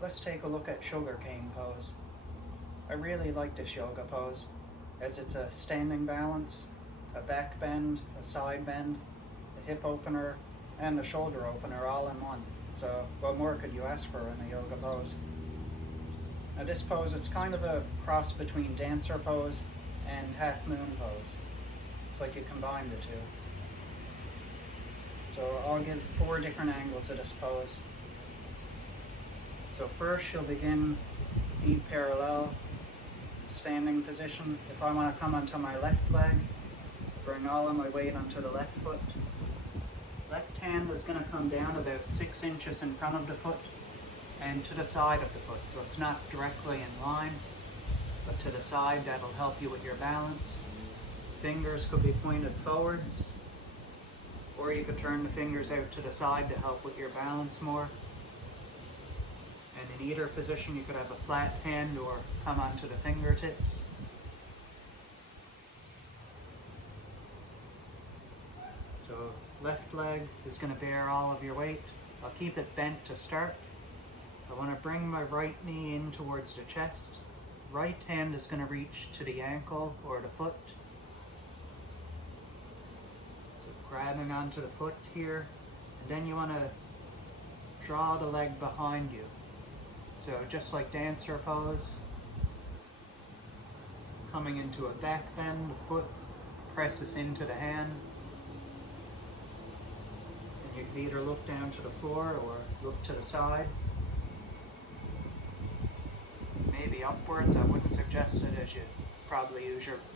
let's take a look at Sugarcane pose. I really like this yoga pose as it's a standing balance, a back bend, a side bend, a hip opener, and a shoulder opener all in one. So what more could you ask for in a yoga pose? Now this pose, it's kind of a cross between dancer pose and half moon pose. It's like you combine the two. So I'll give 4 different angles of this pose. So first you'll begin feet parallel, standing position. If I want to come onto my left leg, bring all of my weight onto the left foot. Left hand is going to come down about 6 inches in front of the foot and to the side of the foot. So it's not directly in line, but to the side. That'll help you with your balance. Fingers could be pointed forwards, or you could turn the fingers out to the side to help with your balance more. And in either position, you could have a flat hand or come onto the fingertips. So left leg is going to bear all of your weight. I'll keep it bent to start. I want to bring my right knee in towards the chest. Right hand is going to reach to the ankle or the foot. So grabbing onto the foot here. And then you want to draw the leg behind you. So just like dancer pose, coming into a back bend, the foot presses into the hand. And you can either look down to the floor or look to the side. Maybe upwards. I wouldn't suggest it, as you probably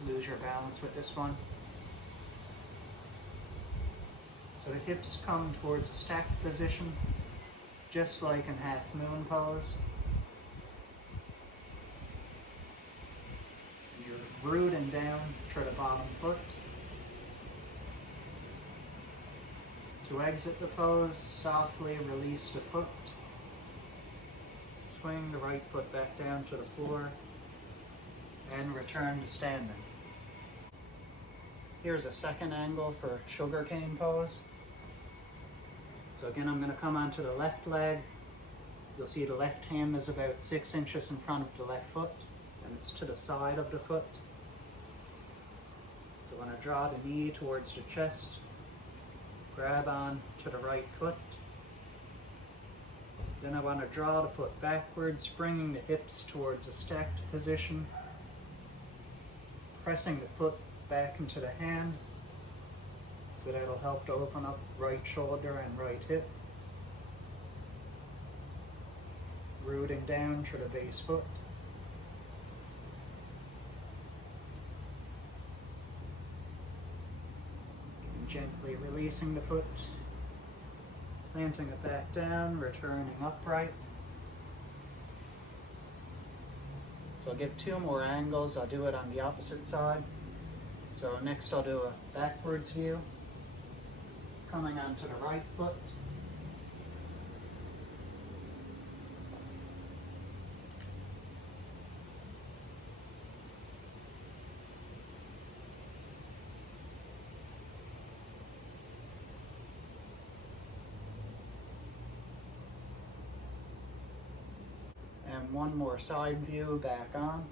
lose your balance with this one. So the hips come towards a stacked position, just like in half moon pose. You're rooting down to the bottom foot. To exit the pose, softly release the foot. Swing the right foot back down to the floor and return to standing. Here's a second angle for Sugarcane pose. So again, I'm going to come onto the left leg. You'll see the left hand is about 6 inches in front of the left foot, and it's to the side of the foot. So when I draw the knee towards the chest, grab on to the right foot. Then I want to draw the foot backwards, bringing the hips towards a stacked position, pressing the foot back into the hand, so that'll help to open up right shoulder and right hip. Rooting down to the base foot. And gently releasing the foot. Planting it back down, returning upright. So I'll give 2 more angles. I'll do it on the opposite side. So next I'll do a backwards view. Coming onto the right foot. And one more side view back on.